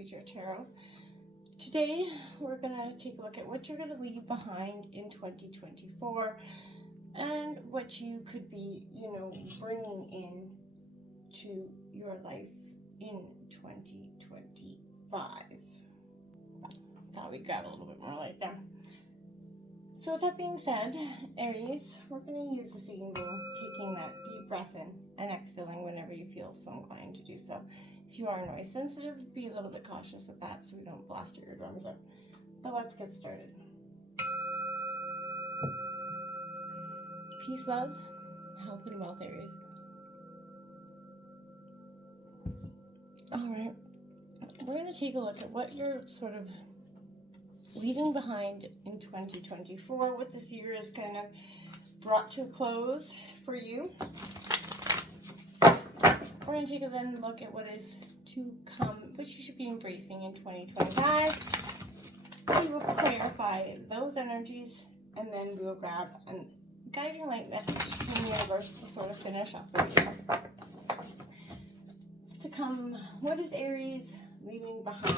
Preacher Tarot. Today, we're going to take a look at what you're going to leave behind in 2024 and what you could be, bringing in to your life in 2025. Thought we'd grab a little bit more light there. So with that being said, Aries, we're going to use the singing bowl, taking that deep breath in and exhaling whenever you feel so inclined to do so. If you are noise sensitive, be a little bit cautious of that so we don't blast your eardrums out. But let's get started. Peace, love, health, and wealth, Aries. All right, we're going to take a look at what you're sort of leaving behind in 2024, what this year is kind of brought to a close for you. We're going to take a then look at what is to come, which you should be embracing in 2025. We will clarify those energies, and then we will grab a guiding light message from the universe to sort of finish off the year. It's to come. What is Aries leaving behind in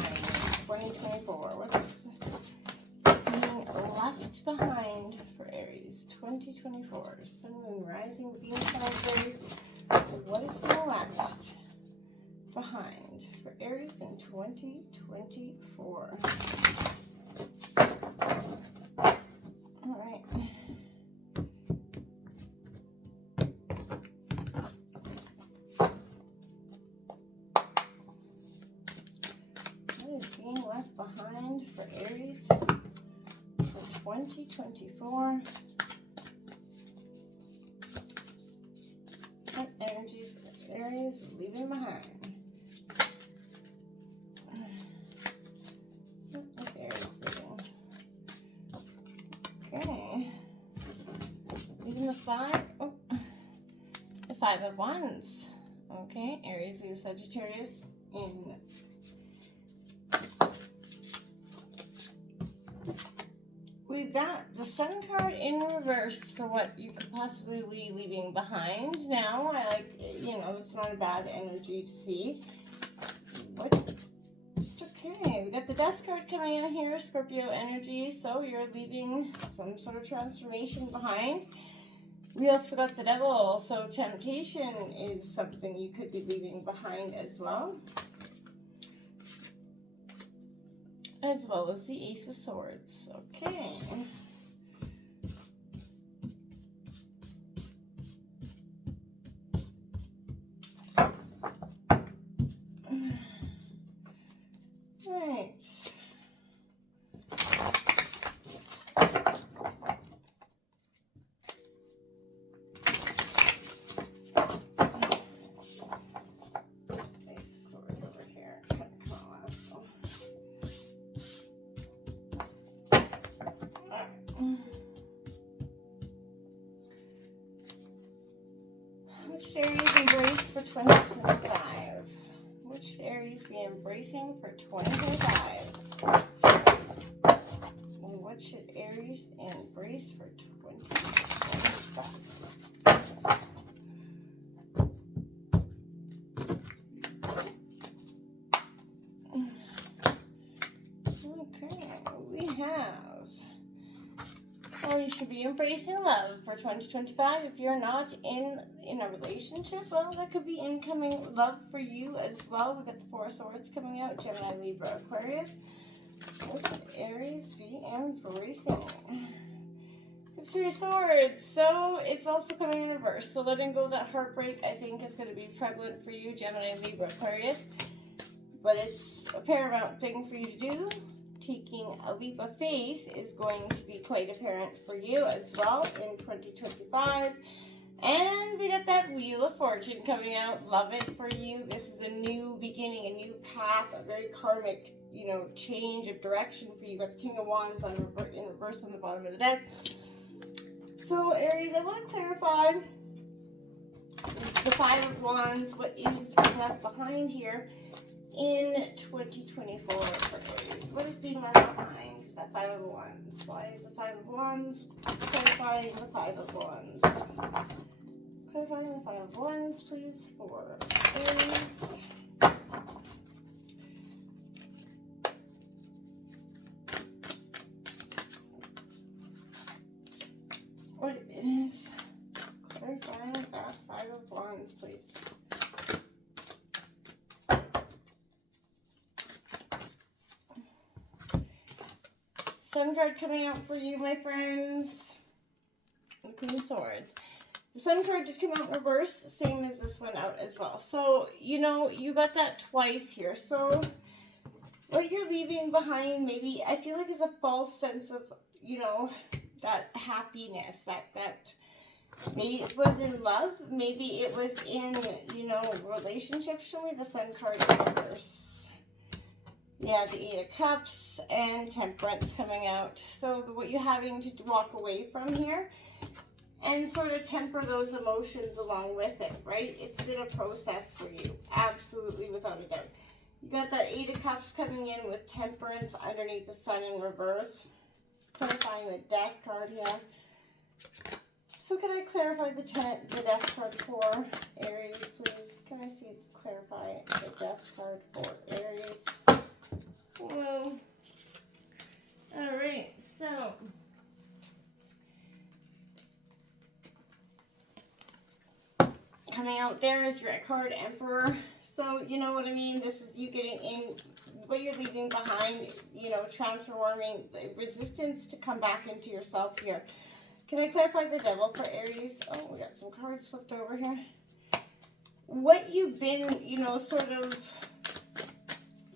2024? What's being left behind for Aries 2024? Sun, Moon, Rising, Venus, Aries. What is being left behind for Aries in 2024? All right. What is being left behind for Aries for 2024? What energies Aries leaving behind? What is Aries leaving? Okay. Leaving the Five of Wands. Okay, Aries leaves Sagittarius in we've got the Sun card in reverse for what you could possibly be leaving behind. Now, I like, that's not a bad energy to see. What? It's okay. We got the Death card coming in here, Scorpio energy. So you're leaving some sort of transformation behind. We also got the Devil. So temptation is something you could be leaving behind as well. As well as the Ace of Swords. Okay. Right. Ace of Swords over here. Come on, let's go. Which Aries embrace for 2025? Which Aries be embracing for 2025? And what should Aries embrace for 2025? Okay, we have. Well, you should be embracing love for 2025. If you're not in a relationship, well, that could be incoming love for you as well. We got the Four of Swords coming out, Gemini, Libra, Aquarius. What should Aries be embracing? The Three of Swords. So it's also coming in reverse. So letting go of that heartbreak, I think, is going to be prevalent for you, Gemini, Libra, Aquarius. But it's a paramount thing for you to do. Taking a leap of faith is going to be quite apparent for you as well in 2025. And we got that Wheel of Fortune coming out. Love it for you. This is a new beginning, a new path, a very karmic, change of direction for you. You got the King of Wands in reverse on the bottom of the deck. So Aries, I want to clarify the Five of Wands, what is left behind here in 2024 for Aries. What is being left behind? That Five of Wands. Why is the Five of Wands? Clarifying the Five of Wands. Clarifying the Five of Wands, please, for Aries. Sun card coming out for you, my friends. The Queen of Swords. The Sun card did come out in reverse, same as this one out as well. So, you know, you got that twice here. So, what you're leaving behind, maybe, I feel like is a false sense of, you know, that happiness, that maybe it was in love, maybe it was in, you know, relationships. Show me the Sun card in reverse. Yeah, the Eight of Cups and Temperance coming out. So what you're having to walk away from here and sort of temper those emotions along with it, right? It's been a process for you, absolutely, without a doubt. You got that Eight of Cups coming in with Temperance underneath the Sun in reverse. Clarifying the Death card here. So can I clarify the Death card for Aries, please? Can I see clarify the Death card for Aries? Whoa. All right, so coming out there is your card Emperor. So you know what I mean? This is you getting in what you're leaving behind, you know, transforming the resistance to come back into yourself here. Can I clarify the Devil for Aries? Oh, we got some cards flipped over here. What you've been, you know, sort of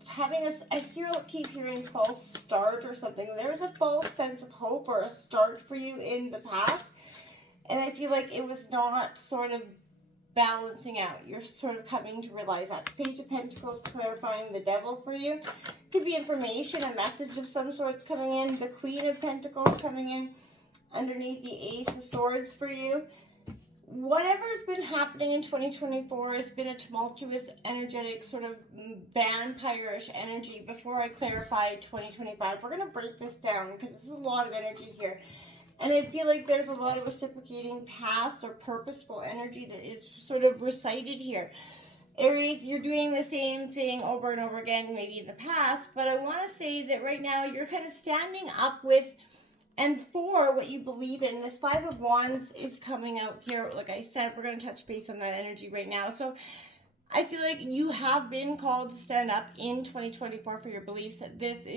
having I keep hearing false start or something. There was a false sense of hope or a start for you in the past. And I feel like it was not sort of balancing out. You're sort of coming to realize that. Page of Pentacles clarifying the Devil for you. Could be information, a message of some sorts coming in. The Queen of Pentacles coming in underneath the Ace of Swords for you. Whatever's been happening in 2024 has been a tumultuous, energetic, sort of vampire-ish energy. Before I clarify 2025, we're going to break this down because this is a lot of energy here. And I feel like there's a lot of reciprocating past or purposeful energy that is sort of recited here. Aries, you're doing the same thing over and over again, maybe in the past, but I want to say that right now you're kind of standing up with and for what you believe in. This Five of Wands is coming out here. Like I said, we're going to touch base on that energy right now. So I feel like you have been called to stand up in 2024 for your beliefs. This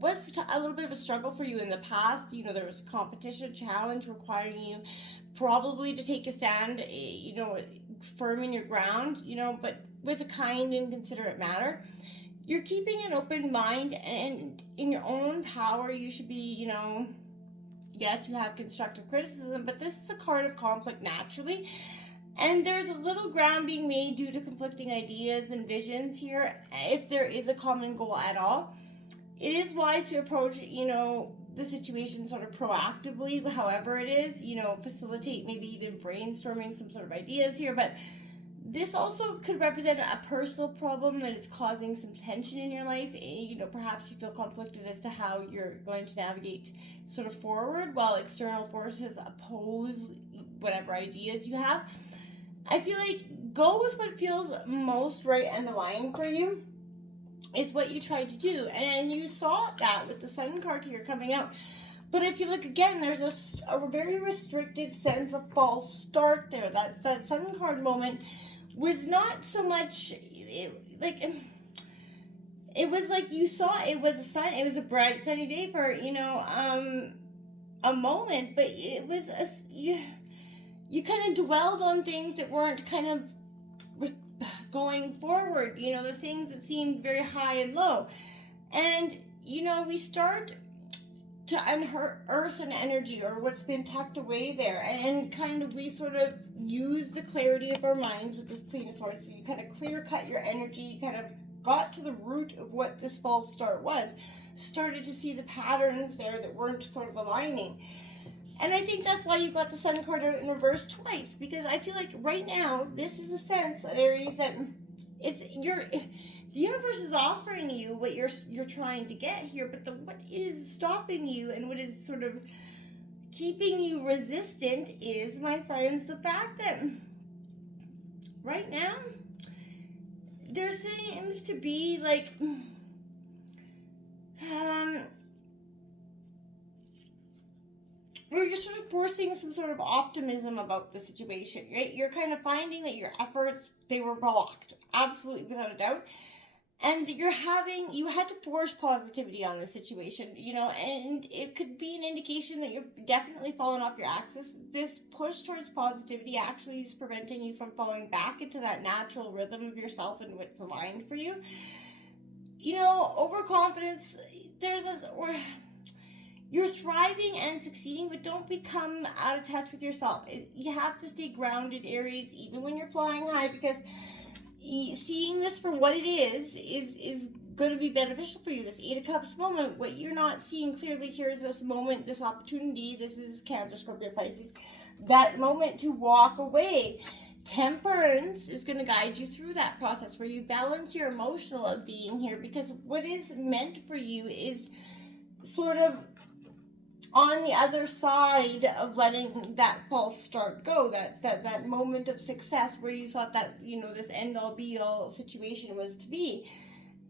was a little bit of a struggle for you in the past. You know, there was a competition, challenge requiring you probably to take a stand, you know, firm in your ground, you know, but with a kind and considerate manner. You're keeping an open mind, and in your own power, you should be, you know, yes, you have constructive criticism, but this is a card of conflict naturally. And there's a little ground being made due to conflicting ideas and visions here, if there is a common goal at all. It is wise to approach, you know, the situation sort of proactively, however it is, you know, facilitate maybe even brainstorming some sort of ideas here, but this also could represent a personal problem that is causing some tension in your life. You know, perhaps you feel conflicted as to how you're going to navigate sort of forward while external forces oppose whatever ideas you have. I feel like go with what feels most right and aligned for you is what you tried to do. And you saw that with the Sun card here coming out. But I feel like, again, there's a very restricted sense of false start there. That Sun card moment was not so much it was like you saw it was a bright sunny day for, you know, a moment, but it was you kind of dwelled on things that weren't kind of going forward, you know, the things that seemed very high and low. And, you know, we start to unearth an energy or what's been tucked away there, and kind of we sort of use the clarity of our minds with this Queen of Swords. So you kind of clear cut your energy, you kind of got to the root of what this false start was, started to see the patterns there that weren't sort of aligning. And I think that's why you got the Sun card out in reverse twice, because I feel like right now this is a sense of Aries that the universe is offering you what you're trying to get here, but what is stopping you and what is sort of keeping you resistant is, my friends, the fact that right now there seems to be like where you're sort of forcing some sort of optimism about the situation, right? You're kind of finding that your efforts, they were blocked, absolutely, without a doubt. and you had to force positivity on the situation, and it could be an indication that you're definitely falling off your axis. This push towards positivity actually is preventing you from falling back into that natural rhythm of yourself and what's aligned for you. Overconfidence, or you're thriving and succeeding, but don't become out of touch with yourself. You have to stay grounded, Aries, even when you're flying high, because seeing this for what it is going to be beneficial for you. This Eight of Cups moment, what you're not seeing clearly here is this moment, this opportunity. This is Cancer, Scorpio, Pisces. That moment to walk away. Temperance is going to guide you through that process where you balance your emotional of being here, because what is meant for you is sort of on the other side of letting that false start go. That's that moment of success where you thought that this end all be all situation was to be.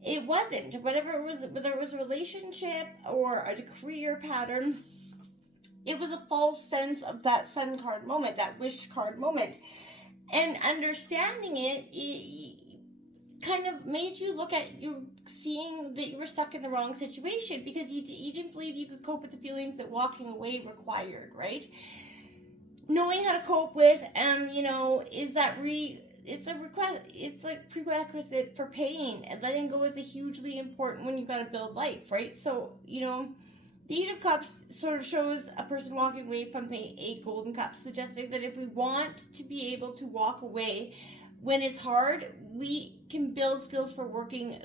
It wasn't. Whatever it was, whether it was a relationship or a career pattern, it was a false sense of that sun card moment, that wish card moment. And understanding it kind of made you look at you seeing that you were stuck in the wrong situation, because you didn't believe you could cope with the feelings that walking away required, right? Knowing how to cope with is that it's like prerequisite for pain, and letting go is a hugely important when you got to build life, right? So the Eight of Cups sort of shows a person walking away from the Eight Golden Cups, suggesting that if we want to be able to walk away when it's hard, we can build skills for working,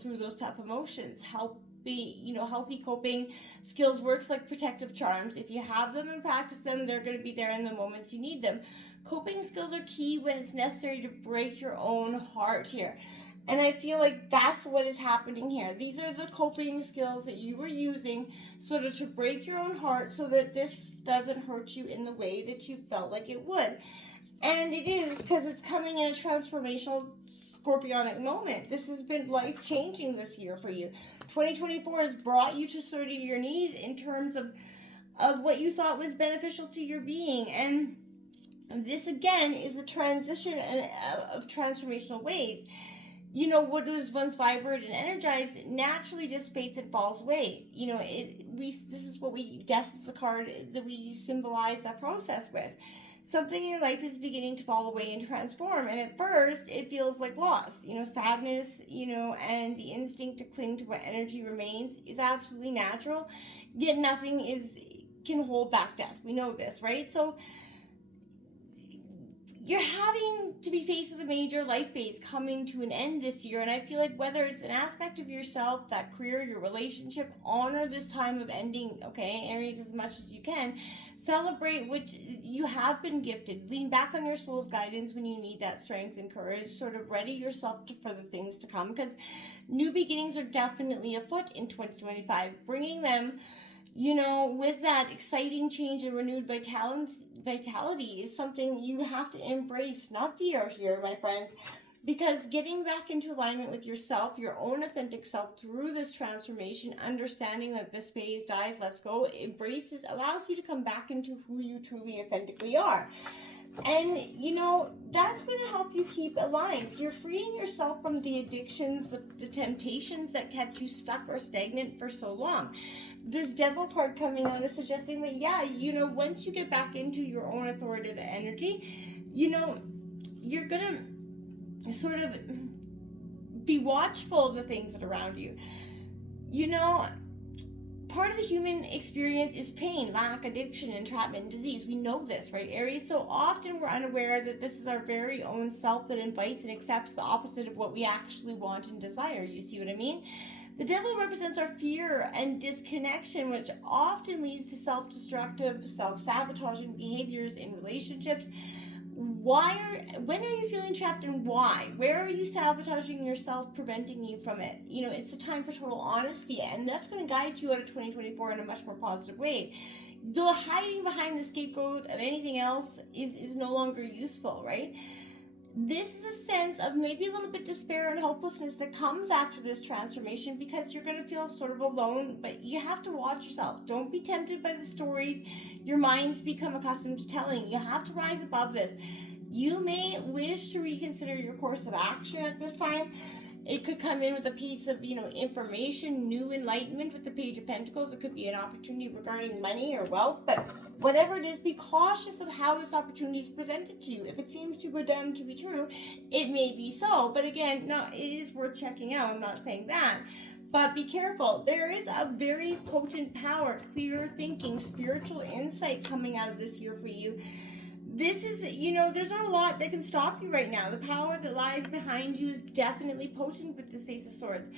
through those tough emotions. Healthy coping skills works like protective charms. If you have them and practice them, they're going to be there in the moments you need them. Coping skills are key when it's necessary to break your own heart here. And I feel like that's what is happening here. These are the coping skills that you were using sort of to break your own heart so that this doesn't hurt you in the way that you felt like it would. And it is, because it's coming in a transformational scorpionic moment. This has been life-changing this year for you. 2024 has brought you to sort of your knees in terms of what you thought was beneficial to your being. And this, again, is the transition of transformational ways. What was once vibrant and energized naturally dissipates and falls away. This is what death is the card that we symbolize that process with. Something in your life is beginning to fall away and transform, and at first it feels like loss, sadness, and the instinct to cling to what energy remains is absolutely natural, yet nothing can hold back death. We know this, right? So you're having to be faced with a major life phase coming to an end this year, and I feel like whether it's an aspect of yourself, that career, your relationship, honor this time of ending, okay, Aries, as much as you can. Celebrate what you have been gifted. Lean back on your soul's guidance when you need that strength and courage. Sort of ready yourself for the things to come, because new beginnings are definitely afoot in 2025, bringing them with that exciting change and renewed vitality is something you have to embrace, not fear here, my friends. Because getting back into alignment with yourself, your own authentic self, through this transformation, understanding that this phase dies, let's go, embraces, allows you to come back into who you truly authentically are. And, that's going to help you keep aligned. So you're freeing yourself from the addictions, the temptations that kept you stuck or stagnant for so long. This Devil card coming out is suggesting that, once you get back into your own authoritative energy, you're going to sort of be watchful of the things that are around you. Part of the human experience is pain, lack, addiction, entrapment, and disease. We know this, right, Aries? So often we're unaware that this is our very own self that invites and accepts the opposite of what we actually want and desire. You see what I mean? The devil represents our fear and disconnection, which often leads to self-destructive, self-sabotaging behaviors in relationships. When are you feeling trapped, and why? Where are you sabotaging yourself, preventing you from it? It's a time for total honesty, and that's going to guide you out of 2024 in a much more positive way. The hiding behind the scapegoat of anything else is no longer useful, right? This is a sense of maybe a little bit despair and hopelessness that comes after this transformation, because you're going to feel sort of alone, but you have to watch yourself. Don't be tempted by the stories your mind's become accustomed to telling. You have to rise above this. You may wish to reconsider your course of action at this time. It could come in with a piece of, information, new enlightenment with the Page of Pentacles. It could be an opportunity regarding money or wealth, but whatever it is, be cautious of how this opportunity is presented to you. If it seems too good to be true, it may be so. But again, no, it is worth checking out. I'm not saying that. But be careful. There is a very potent power, clear thinking, spiritual insight coming out of this year for you. This is, there's not a lot that can stop you right now. The power that lies behind you is definitely potent with this Ace of Swords.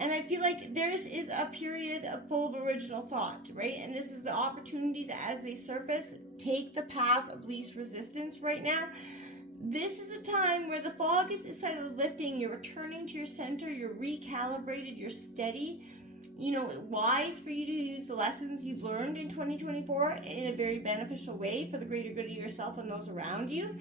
And I feel like this is a period full of original thought, right? And this is the opportunities as they surface. Take the path of least resistance right now. This is a time where the fog is suddenly lifting. You're returning to your center. You're recalibrated. You're steady. Wise for you to use the lessons you've learned in 2024 in a very beneficial way for the greater good of yourself and those around you.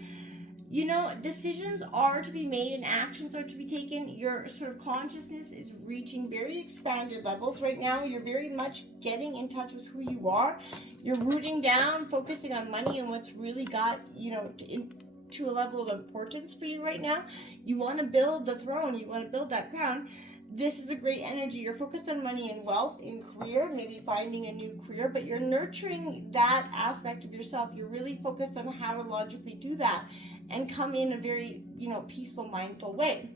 Decisions are to be made and actions are to be taken. Your sort of consciousness is reaching very expanded levels right now. You're very much getting in touch with who you are. You're rooting down, focusing on money and what's really got, to a level of importance for you right now. You want to build the throne. You want to build that crown. This is a great energy. You're focused on money and wealth, in career, maybe finding a new career, but you're nurturing that aspect of yourself. You're really focused on how to logically do that and come in a very, peaceful, mindful way.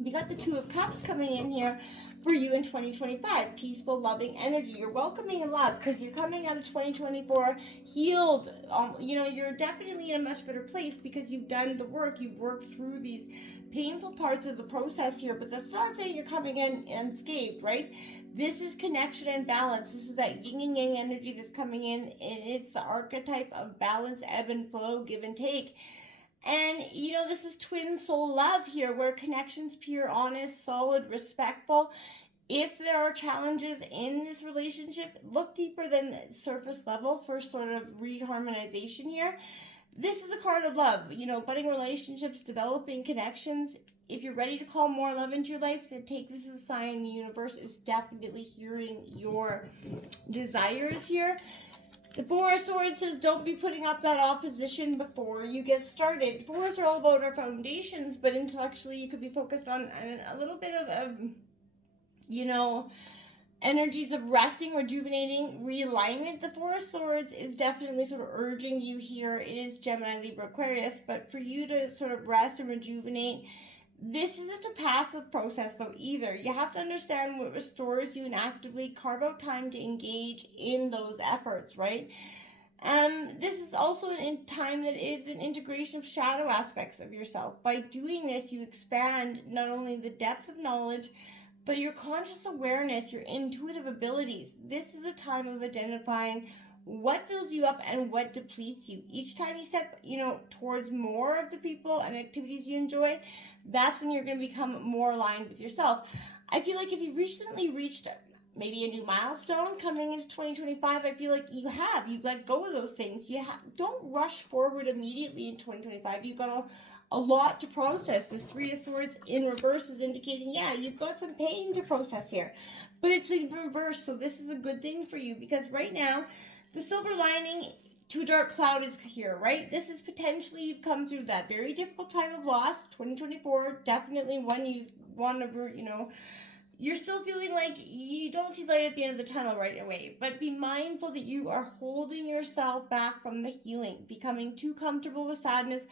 We got the Two of Cups coming in here for you in 2025. Peaceful, loving energy. You're welcoming in love because you're coming out of 2024 healed. You're definitely in a much better place because you've done the work. You've worked through these painful parts of the process here, but that's not saying you're coming in unscathed, right? This is connection and balance. This is that yin and yang energy that's coming in, and it's the archetype of balance, ebb and flow, give and take. And, this is twin soul love here, where connection's pure, honest, solid, respectful. If there are challenges in this relationship, look deeper than the surface level for sort of reharmonization here. This is a card of love, budding relationships, developing connections. If you're ready to call more love into your life, then take this as a sign the universe is definitely hearing your desires here. The Four of Swords says, don't be putting up that opposition before you get started. Fours are all about our foundations, but intellectually you could be focused on a little bit of energies of resting, rejuvenating, realignment. The Four of Swords is definitely sort of urging you here. It is Gemini, Libra, Aquarius, but for you to sort of rest and rejuvenate, this isn't a passive process though either. You have to understand what restores you and actively carve out time to engage in those efforts, right? This is also a time that is an integration of shadow aspects of yourself. By doing this, you expand not only the depth of knowledge, but your conscious awareness, your intuitive abilities. This is a time of identifying what fills you up and what depletes you. Each time you step, towards more of the people and activities you enjoy, that's when you're going to become more aligned with yourself. I feel like if you've recently reached maybe a new milestone coming into 2025, I feel like you've let go of those things. Don't rush forward immediately in 2025. You've got a lot to process. This Three of Swords in reverse is indicating, you've got some pain to process here, but it's in reverse. So this is a good thing for you because right now, the silver lining to a dark cloud is here, right? This is potentially you've come through that very difficult time of loss. 2024, definitely one you want to, you're still feeling like you don't see light at the end of the tunnel right away, but be mindful that you are holding yourself back from the healing. Becoming too comfortable with sadness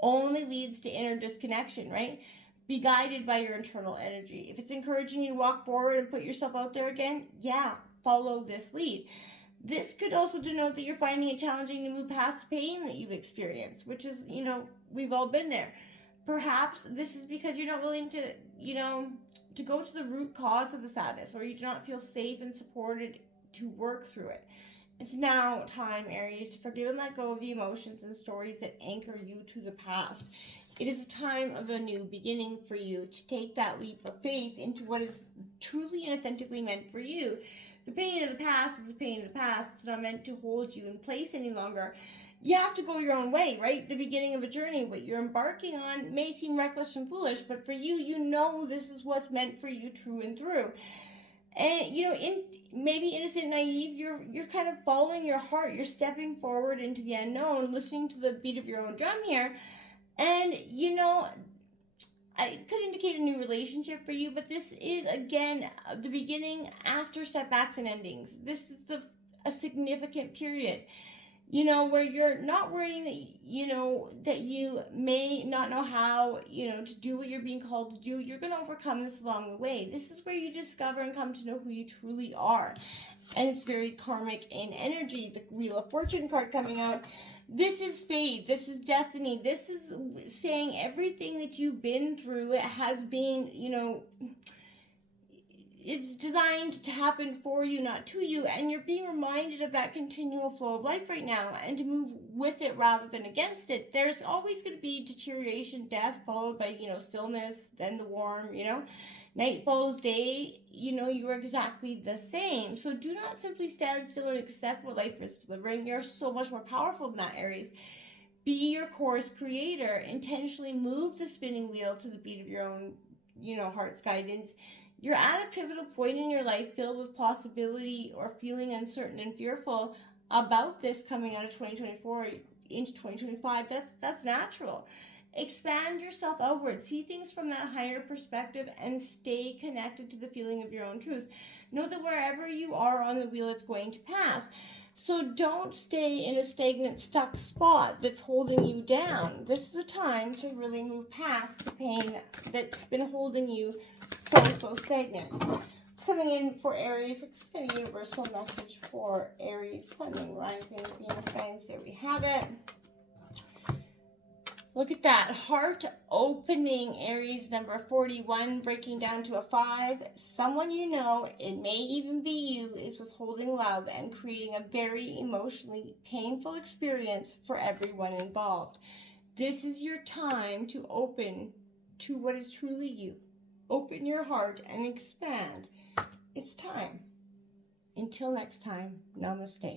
only leads to inner disconnection, right? Be guided by your internal energy. If it's encouraging you to walk forward and put yourself out there again, follow this lead. This could also denote that you're finding it challenging to move past the pain that you've experienced, which is, we've all been there. Perhaps this is because you're not willing to, to go to the root cause of the sadness, or you do not feel safe and supported to work through it. It's now time, Aries, to forgive and let go of the emotions and stories that anchor you to the past. It is a time of a new beginning for you to take that leap of faith into what is truly and authentically meant for you. The pain of the past is the pain of the past. It's not meant to hold you in place any longer. You have to go your own way, right? The beginning of a journey, what you're embarking on may seem reckless and foolish, but for you, this is what's meant for you through and through. And, maybe innocent, naive, you're kind of following your heart. You're stepping forward into the unknown, listening to the beat of your own drum here. And, it could indicate a new relationship for you, but this is, again, the beginning after setbacks and endings. This is a significant period, where you're not worrying that, that you may not know how, to do what you're being called to do. You're going to overcome this along the way. This is where you discover and come to know who you truly are. And it's very karmic in energy. The Wheel of Fortune card coming out. This is fate. This is destiny. This is saying everything that you've been through has been, it's designed to happen for you, not to you, and you're being reminded of that continual flow of life right now, and to move with it rather than against it. There's always going to be deterioration, death, followed by, stillness, then the warm, night follows day, you're exactly the same. So do not simply stand still and accept what life is delivering. You're so much more powerful than that, Aries. Be your course creator. Intentionally move the spinning wheel to the beat of your own, heart's guidance. You're at a pivotal point in your life filled with possibility or feeling uncertain and fearful about this coming out of 2024 into 2025. That's natural. Expand yourself outward. See things from that higher perspective and stay connected to the feeling of your own truth. Know that wherever you are on the wheel, it's going to pass. So don't stay in a stagnant, stuck spot that's holding you down. This is a time to really move past the pain that's been holding you so stagnant. It's coming in for Aries. Let's get a universal message for Aries, Sun, Moon, Rising, Venus signs. There we have it. Look at that. Heart opening, Aries, number 41, breaking down to a 5. Someone you know, it may even be you, is withholding love and creating a very emotionally painful experience for everyone involved. This is your time to open to what is truly you. Open your heart and expand. It's time. Until next time, namaste.